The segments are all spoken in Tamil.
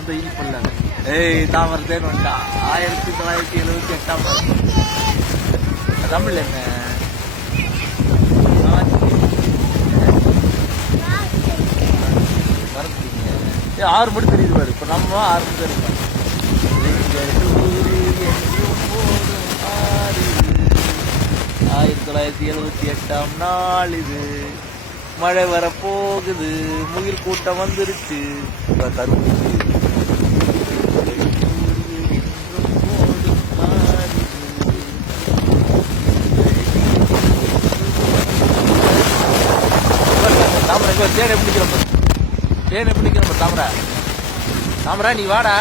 அந்த இனிப்பல்ல ஏய் தாமரை தேன் வந்துட்டா ஆயிரத்தி தொள்ளாயிரத்தி எழுபத்தி எட்டாம் ஆண்டு. தமிழ் என்ன? ஏ ஆறு மணி தெரியுது பாரு. இப்போ நம்ம ஆறு மணி தெரியும் ஆயிரத்தி தொள்ளாயிரத்தி எழுபத்தி எட்டாம் நாள் இது. மழை வரப்போகுது. முகில் கூட்டம் வந்துருச்சு. இப்போ கரும்பு இப்போ இங்க தேனை பிடிக்கிறோம் பாரு. தேனை பிடிக்கிறோம் பாரு, தாமரை. தாமரை நீ வாடா.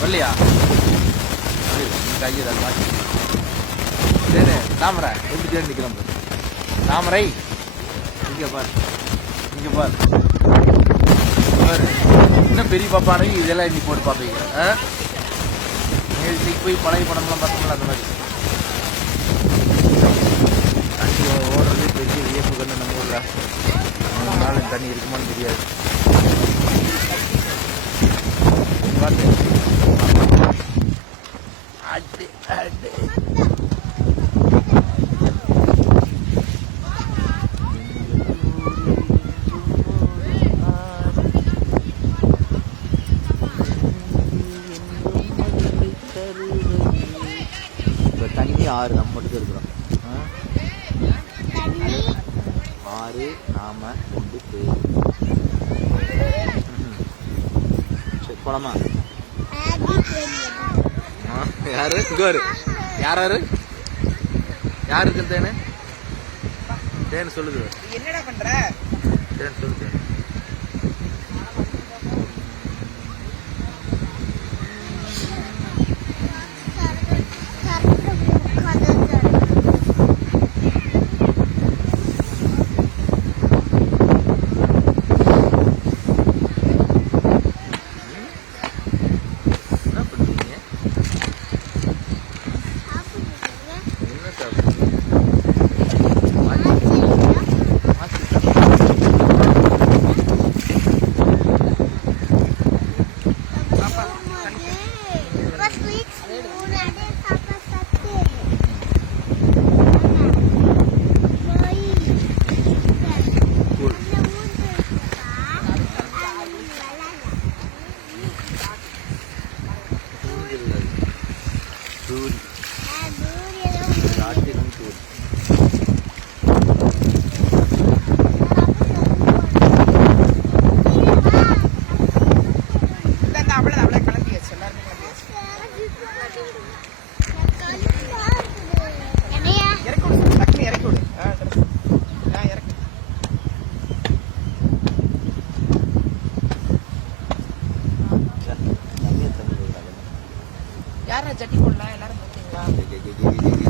வரலையா? கையில் மாட்டி. தேனே தாமரை எப்படி தேன் நிற்கிறோம் தாமரை இங்கே பாரு. இங்கே பாரு. பாரு. இன்னும் பெரிய பாப்பானு இதெல்லாம் இன்னைக்கு போட்டு பார்ப்பீங்க. ஆ? போய் பழைய படம்லாம் பார்த்தோம்ல அந்த மாதிரி தண்ணி ஓடுறதே பெரிய வியப்பு கண்ணு நம்ம ஊர்ல மூணு நாள் தண்ணி இருக்குமான்னு தெரியாது பாத்து. அடி, அடி. இப்ப தண்ணி ஆறு நம்ம மட்டும் இருக்கிறோம்? ஆறு நாம ரெண்டு பேர். சரி போலாமா? யாரு? இங்க யாரு யார்? யாரு இருக்கு தேனு? தேனு சொல்லுது. என்னடா பண்ற? தேன் சொல்லு Netflix, Moon, யாரா ஜட்டி போடலாம் எல்லாரும் பார்த்தீங்களா